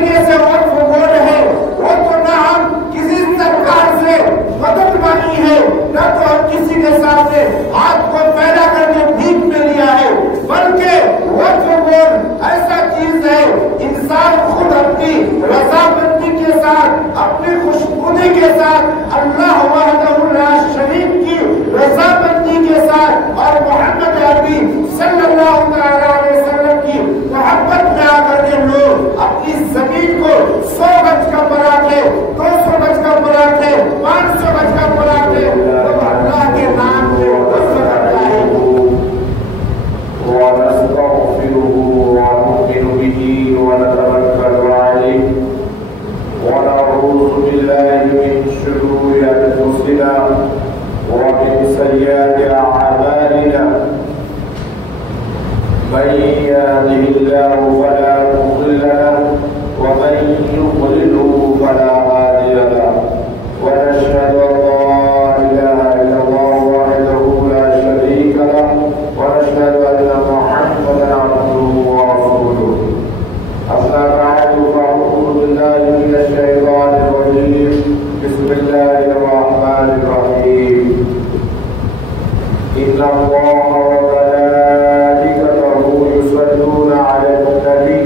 طریقے سے وقف بورڈ ہے وہ تو نہ ہم کسی سرکار سے مدد مانگی ہے، نہ تو ہم کسی کے سامنے ہاتھ کو پیدا کر کے بھیک میں لیا ہے، بلکہ وقف بورڈ ایسا چیز ہے انسان خود اپنی رضامندی کے ساتھ، اپنی خوشخودی کے ساتھ، اللہ وحدہ لا شریک کی رضامندی کے ساتھ اور محمد عربی صلی اللہ علیہ وسلم کی محبت میں آ کر کے لوگ اپنی زمین کو 100 گز کا بنا کے، 200 گز کا بنا کے، 500 گز کا بنا کے اللہ کے نام میں وقف کرتا ہے۔ ونستغفره ونؤمن به ونتوكل عليه ونعوذ بالله من شرور أنفسنا ومن سيئات أعمالنا، من يهده الله فلا مضل له ومن يضلله فلا هادي له، ونشهد أن لا إله إلا الله وحده لا شريك له، ونشهد أن محمدا عبده ورسوله. أما بعد فأعوذ بالله من الشيطان الرجيم، بسم الله الرحمن الرحيم. إن الله وملائكته يصلون على النبي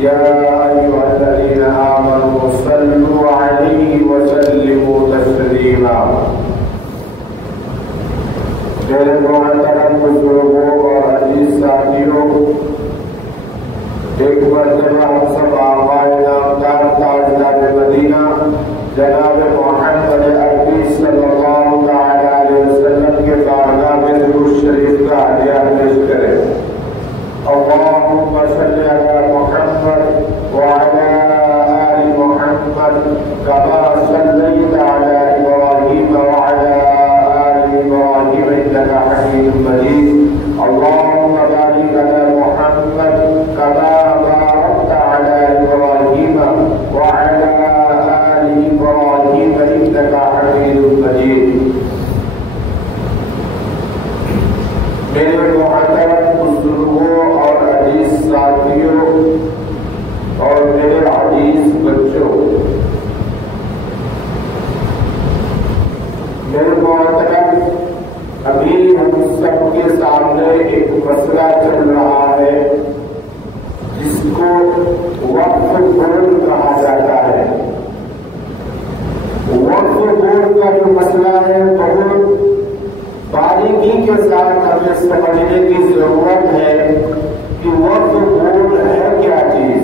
يا أيها الذين آمنوا صلوا عليه وسلموا تسليما. میرے محترم بزرگوں اور عزیز ساتھیوں، ایک مرتبہ ہم سب آقائے نامدار تاجدار مدینہ جناب محمد عربی صلی اللہ تعالی علیہ وسلم کے بارگاہ میں درود شریف کا ہدیہ پیش کریں۔ اللہم صلی علی محمد وعلی آل محمد کما صلیت علی ابراہیم وعلی آل ابراہیم انک حمید مجید۔ اللہم بارک علی محمد کما بارکت علی ابراہیم وعلی آل ابراہیم انک حمید مجید۔ میرے محترم بزرگوں اور عزیز ساتھیوں اور میرے عزیز بچوں، میرے محترم، ابھی ہم سب کے سامنے ایک مسئلہ چل رہا ہے جس کو وقف بورڈ کہا جاتا ہے۔ وقف بورڈ کا جو مسئلہ ہے بہت باریکی کے ساتھ ہمیں سمجھنے کی ضرورت ہے کہ وقف بورڈ ہے کیا چیز،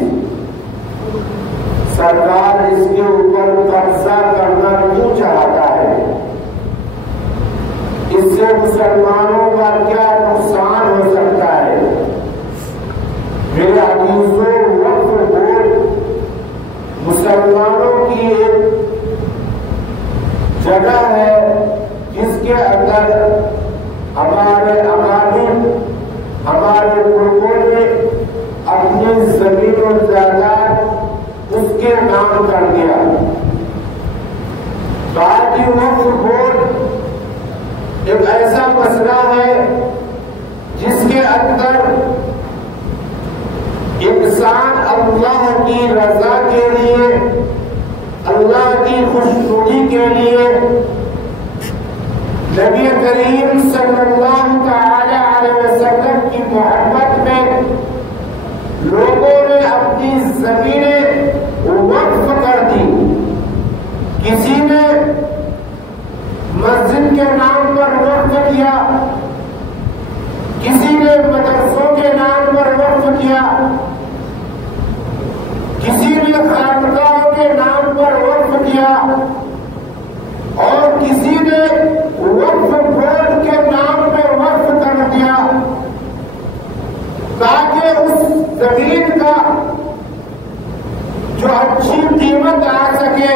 سرکار اس کے اوپر قبضہ کرنا کیوں چاہتا ہے، اس سے مسلمانوں کا کیا نقصان ہو سکتا ہے۔ میرے عزیزوں، وقف بورڈ مسلمانوں کی ایک جگہ ہے جس کے اندر ہمارے اکابر، ہمارے بزرگوں نے اپنی زمین و جائیداد اس کے نام کر دیا۔ باقی وقف بورڈ ایک ایسا مسئلہ ہے جس کے اندر انسان اللہ کی رضا کے لیے، اللہ کی خوشنودی کے لیے، نبی کریم صلی اللہ تعالی علیہ وسلم کی محبت میں لوگوں نے اپنی زمینیں وقف کر دی۔ کسی نے مسجد کے نام پر وقف کیا، کسی نے مدرسوں کے نام پر وقف کیا، کسی نے خانقاہوں کے نام پر وقف کیا، اور کسی نے وقف بورڈ کے نام پہ وقف کر دیا تاکہ اس زمین کا جو اچھی قیمت آ سکے،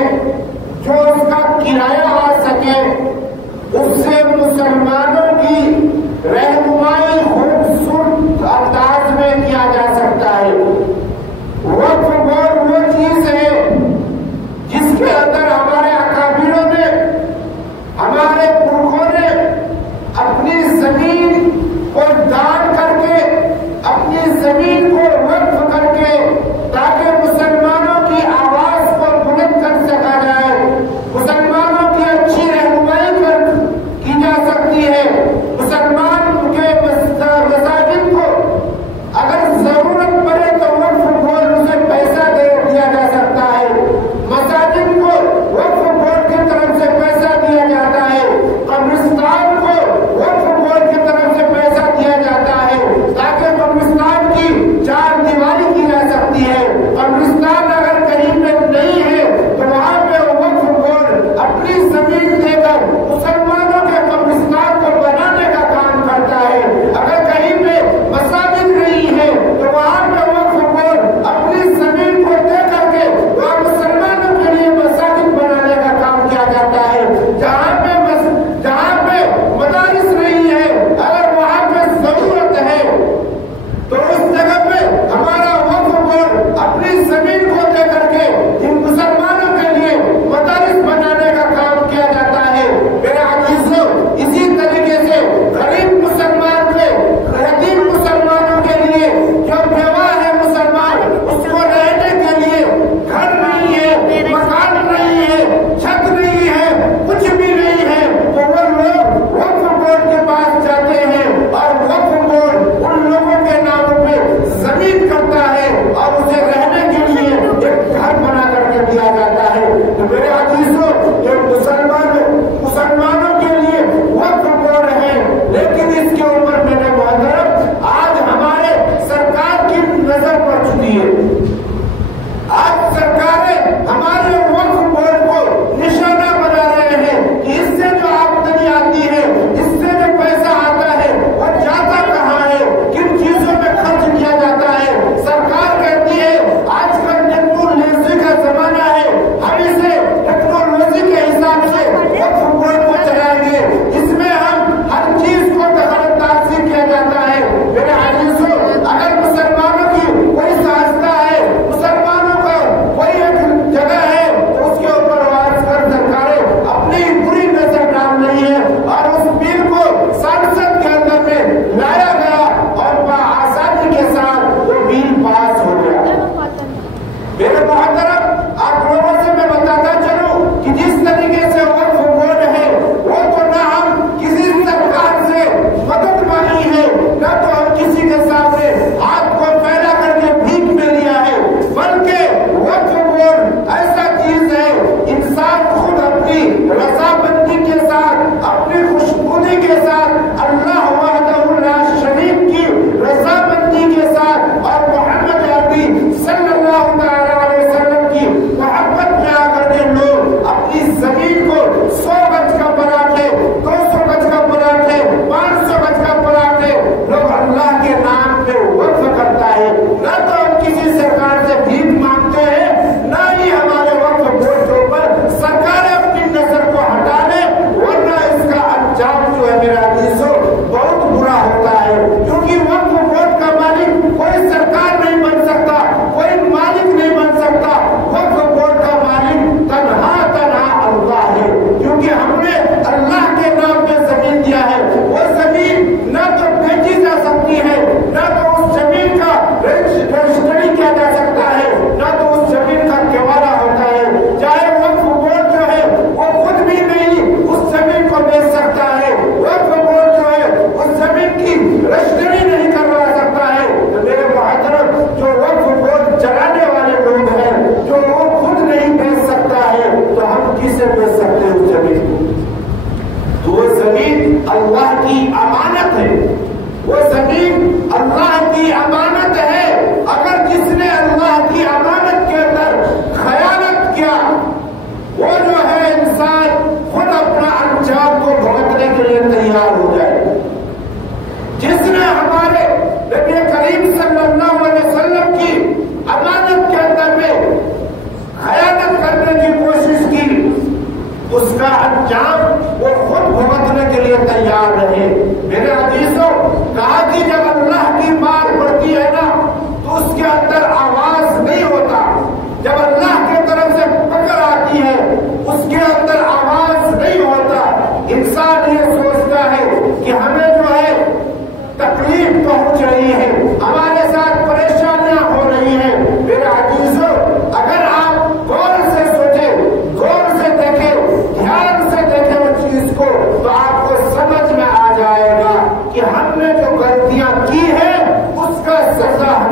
جو اس کا کرایہ آ سکے، اس سے مسلمانوں کی رہنمائی خوبصورت انداز میں کیا جا سکتا ہے۔ وقف بورڈ وہ چیز ہے جس کے اندر ہمارے اکابروں نے، ہمارے پرکھوں نے اپنی زمین کو دان کر کے، اپنی زمین کو وقف کر کے، تاکہ مسلمانوں کی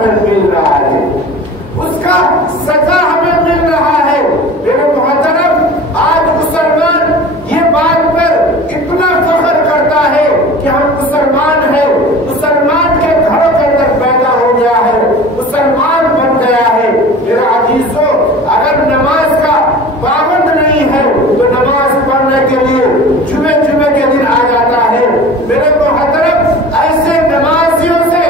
ہمیں مل رہا ہے، اس کا سزا ہمیں مل رہا ہے۔ میرے محترم، آج مسلمان یہ بات پر اتنا فخر کرتا ہے کہ ہم مسلمان ہیں، مسلمان کے گھروں کے اندر پیدا ہو گیا ہے، مسلمان بن گیا ہے۔ میرا عزیزو، اگر نماز کا پابند نہیں ہے تو نماز پڑھنے کے لیے جمعے کے دن آ جاتا ہے۔ میرے محترم، ایسے نمازیوں سے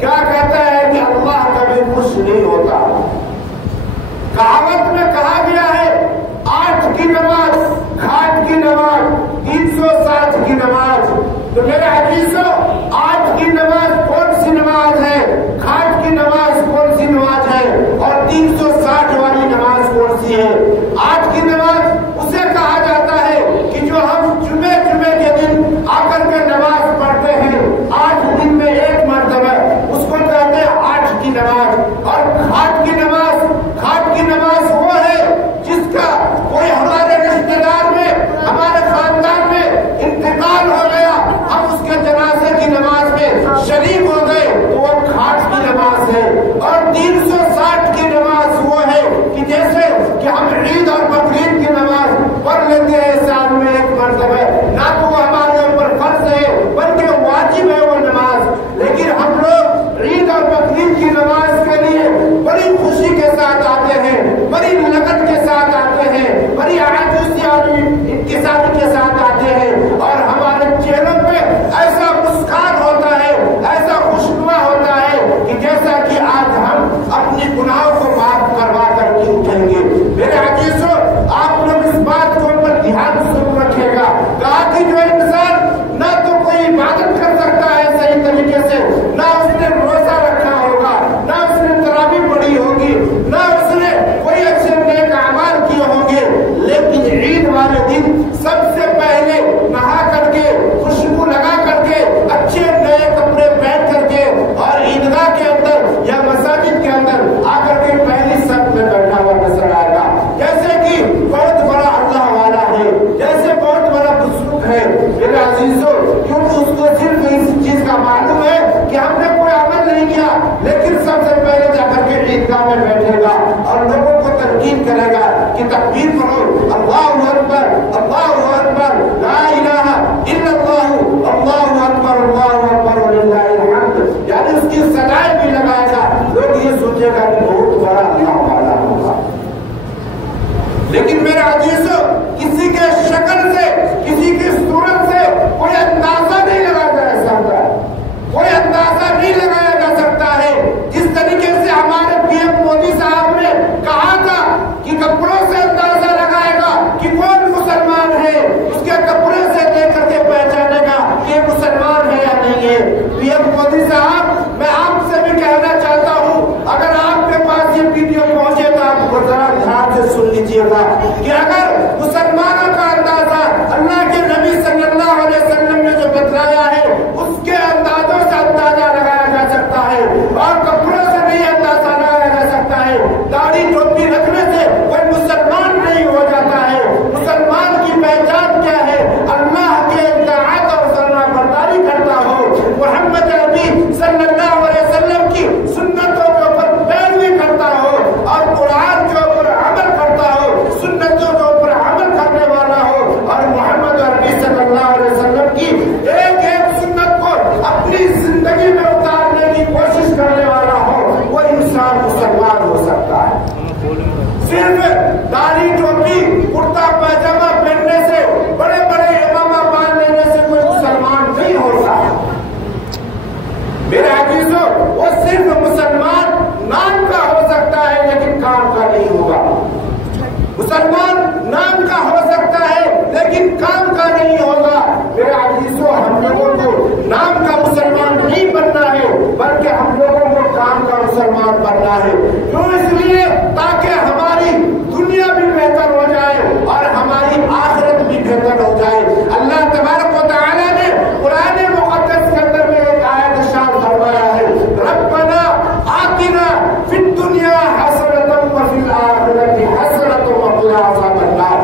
کیا کہتا ہے کہ اللہ کبھی خوش نہیں ہوتا۔ کہاوت میں کہا گیا ہے 8 کی نماز گھاٹ کی نماز 360 کی نماز۔ تو میرے حدیثوں، 8 کی نماز کون سی نماز ہے، گھاٹ کی نماز کون سی نماز ہے، اور 360 والی نماز کون سی ہے؟ 8 کی نماز اسے کہا جاتا ہے کہ جو ہم جمعے کے دن آ کر کے نماز پڑھتے ہیں 8 دن میں ایک مرتبہ، اس کو کہتے ہیں 8 کی نماز۔ اور گھاٹ کی نماز وہ ہے جس کا کوئی ہمارے رشتے دار میں، ہمارے خاندان میں انتقال ہو گیا، ہم اس کے جنازے کی نماز میں شریک ہو گئے، تو وہ گھاٹ کی نماز ہے۔ اور 360 کی نماز وہ ہے کہ جیسے کہ ہم عید اور بقرعید کی نماز پڑھ لیتے ہیں سال میں ایک مرتبہ، نہ تو وہ ہمارے اوپر فرض ہے بلکہ واجب ہے وہ نماز، لیکن ہم لوگ عید اور بقرعید کی نماز کے لیے بڑی خوشی کے ساتھ آتے ہیں، بڑی لگن کے ساتھ آتے ہیں، بڑی عاجزی اور انکساری کے ساتھ آتے ہیں، اور ہمارے چہروں پہ ایسا مسکان ہوتا ہے، ایسا خوشنما ہوتا ہے کہ جیسا کہ آج ہم اپنی گناہوں کو معاف کروا کر کے اٹھیں گے۔ میرے عزیزوں، آپ لوگ اس بات کو پر دھیان ضرور رکھے گا، کہا کہ جو انسان نہ تو کوئی عبادت کر سکتا ہے صحیح طریقے سے، نہ اس نے روزہ رکھا ہوگا، نہ اس نے تراویح پڑھی ہوگی، نہ اس نے کوئی اچھے نیک اعمال کیے ہوں گے، لیکن عید والے دن سب سے پہلے نہا کر کے، خوشبو لگا کر کے، اچھے نئے کپڑے پہن کر کے، اور عیدگاہ کے اندر یا مساجد کے اندر آ کر کے پہلی صف میں بیٹھا ہوا نظر آئے گا، جیسے کہ بہت بڑا اللہ والا ہے، جیسے بہت بڑا بزرگ ہے۔ میرے عزیزوں، کیونکہ اس کو صرف اس چیز کا معلوم ہے کہ ہم نے کوئی عمل نہیں کیا، لیکن سب سے پہلے جا کر کے عیدگاہ میں بیٹھے گا اور لوگوں کو ترغیب کرے گا کہ تکبیر پڑھو، اللہ اکبر اللہ اکبر لا الہ الا اللہ اللہ اکبر وللہ الحمد، یعنی اس کی صدائیں بھی لگائے گا۔ لوگ یہ سوچے گا کہ بہت بڑا اللہ والا ہوگا، لیکن میرے عزیزوں، کسی کے شکل سے، کسی کی صورت سے کوئی اندازہ نہیں لگایا جا سکتا، کوئی اندازہ نہیں لگایا جا سکتا ہے۔ جس طریقے سے ہمارے پی ایم مودی صاحب نے کہا تھا کہ کپڑوں سے اندازہ لگائے گا کہ کون مسلمان ہے، اس کے کپڑے سے دیکھ کر کے پہچانے گا کہ مسلمان ہے یا نہیں ہے۔ پی ایم مودی صاحب، میں آپ سے بھی کہنا چاہتا ہوں، اگر آپ کے پاس یہ ویڈیو پہنچے تو آپ کو ذرا دھیان سے سن لیجیے گا کہ اگر مسلمانوں کا اندازہ اللہ کے نبی صلی اللہ علیہ وسلم نے جو بتلایا ہے اس کے اندازوں سے اندازہ لگایا جا سکتا ہے، اور کپڑوں سے نہیں اندازہ لگایا جا سکتا ہے۔ داڑھی ٹوپی رکھنے سے کوئی مسلمان نہیں ہو جاتا ہے۔ مسلمان کی پہچان کیا ہے؟ اللہ کے اطاعت اور فرما برداری کرتا ہو، محمد نبی صلی اللہ علیہ وسلم کی سنتوں کے اوپر پیروی کرتا ہو، اور قرآن کے اوپر عمل کرتا ہو، سنتوں کے اوپر عمل کرنے والا ہو، اور محمد نبی صلی اللہ علیہ وسلم کی ایک ایک سنت کو اپنی زندگی میں اتارنے کی کوشش کرنے والا ہو، وہ انسان مسلمان ہو سکتا ہے۔ صرف داڑھی ٹوپی کرتا پاجامہ پہننے سے، بڑے بڑے امامہ باندھ لینے سے کوئی مسلمان نہیں ہوتا۔ میرے عزیزوں، وہ صرف مسلمان نام کا ہو سکتا ہے لیکن کام کا نہیں ہوگا۔ مسلمان نام کا ہو سکتا ہے لیکن کام کا نہیں ہوگا۔ میرے عزیزوں، ہم لوگوں کو نام کا مسلمان نہیں بننا ہے بلکہ ہم لوگوں کو کام کا مسلمان بننا ہے۔ کیوں؟ اس لیے تاکہ ہماری دنیا بھی بہتر ہو جائے اور ہماری آخرت بھی بہتر ہو جائے۔ اللہ تبارک و تعالیٰ نے قرآن مقدس کے اندر میں ایک آیت ارشاد فرمایا ہے، ربنا آتنا فی الدنیا حسنۃ وفی الآخرۃ حسنۃ وقنا عذاب النار،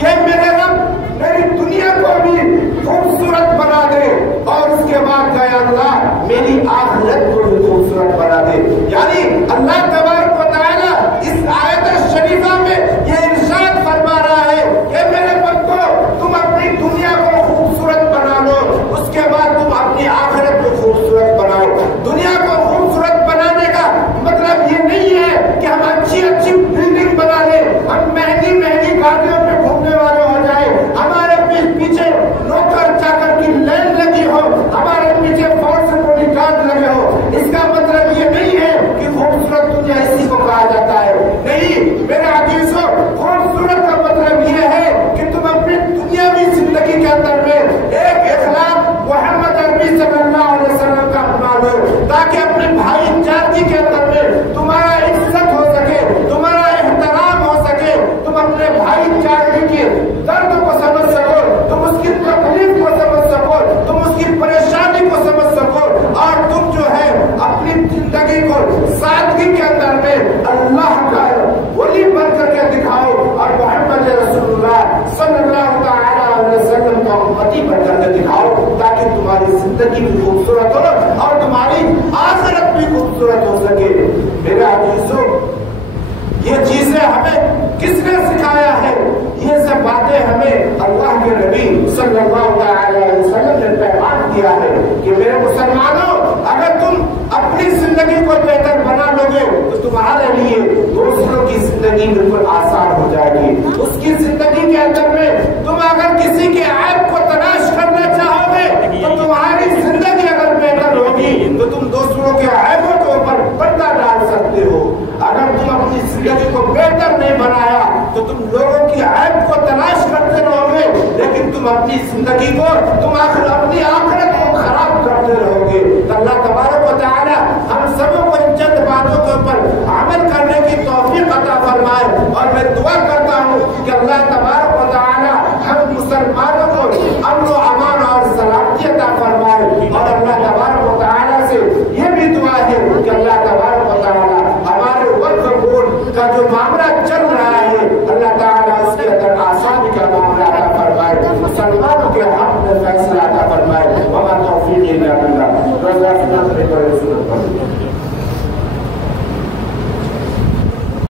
کہ میرے رب میری دنیا کو بھی خوبصورت بنا دے، اور اس کے بعد کہ اللہ میری آخرت کو بھی خوبصورت بنا بنا دے. یعنی اللہ تبارک و تعالیٰ اس آیت شریفہ میں یہ ارشاد فرما رہا ہے کہ میرے بندو تم اپنی دنیا کو خوبصورت بنا لو، اس کے بعد تم اپنی آخرت کو خوبصورت بناؤ. دنیا کو خوبصورت بنانے کا مطلب یہ نہیں ہے کہ ہم اچھی اچھی بلڈنگ بنا لیں، ہم مہنگی مہنگی گاڑیوں پہ گھومنے والے ہو جائیں، ہمارے پیچھے نوکر چاکر کی لائن لگی ہو، ہمارے پیچھے فوج سیکورٹی گارڈ لگے ہو. اس کا مطلب یہ نہیں ہے کہ خوبصورت دنیا اسی کو کہا جاتا ہے. نہیں میرے عزیزو، خوبصورت کا مطلب یہ ہے کہ تم اپنی دنیاوی زندگی کے اندر میں ایک اخلاق محمد عربی صلی اللہ علیہ وسلم کا اپنا لو، تاکہ اپنے بھائی چارگی کے اندر میں تمہارا عزت ہو سکے، تمہارا احترام ہو سکے، تم اپنے بھائی چارگی کے درد کو سمجھ سکو، تم اس کی تکلیف کو سمجھ سکو، تم اس کی پریشانی کو سمجھ سکو، اور تم جو ہے اپنی زندگی کو سادگی کے اندر میں اللہ کا ولی بن کر کے دکھاؤ، اور محمد رسول اللہ صلی اللہ تعالی علیہ وسلم کا امتی بن کر کے دکھاؤ، تاکہ تمہاری زندگی بھی خوبصورت ہو اور تمہاری آخرت بھی خوبصورت ہو سکے. میرے عزیزو، یہ چیزیں ہمیں کس نے سکھایا ہے؟ یہ سب باتیں ہمیں اللہ کے نبی صلی اللہ تعالی علیہ وسلم نے پیغام دیا ہے کہ میرے مسلمانوں، اگر تم اپنی زندگی کو بہتر بنا لو گے تو تمہارے لیے دوسروں کی زندگی بالکل آسان ہو جائے گی. اس کی زندگی کے اندر میں تم اگر کسی کے عیب کو تلاش کرنا چاہو گے تو تمہاری زندگی اگر بہتر ہوگی تو تم دوسروں کے عیبوں کے اوپر پردہ ڈال سکتے ہو. اگر تم اپنی زندگی کو بہتر نہیں بنایا تو تم لوگوں کی عیب کو تلاش کرتے رہو گے، لیکن تم اپنی زندگی کو، تم اپنی آخرت کو خراب کرتے رہو گے. اللہ تبارک و تعالی ہم سبوں کو ان چند باتوں کے اوپر عمل کرنے کی توفیق عطا فرمائے. اور میں دعا کرتا ہوں کہ اللہ تبارک و تعالی ہم مسلمانوں کو امن و امان اور سلامتی عطا فرمائے. اور اللہ تبارک و تعالی سے یہ بھی دعا ہے کہ اللہ تبارک و تعالی ہمارے وقت بورڈ کا جو معاملہ چل رہا ہے، اللہ تعالیٰ اس کے اندر آسانی کا معاملہ عطا فرمائے، مسلمانوں کے حق میں فیصلہ عطا فرمائے. وما توفیقی الا باللہ.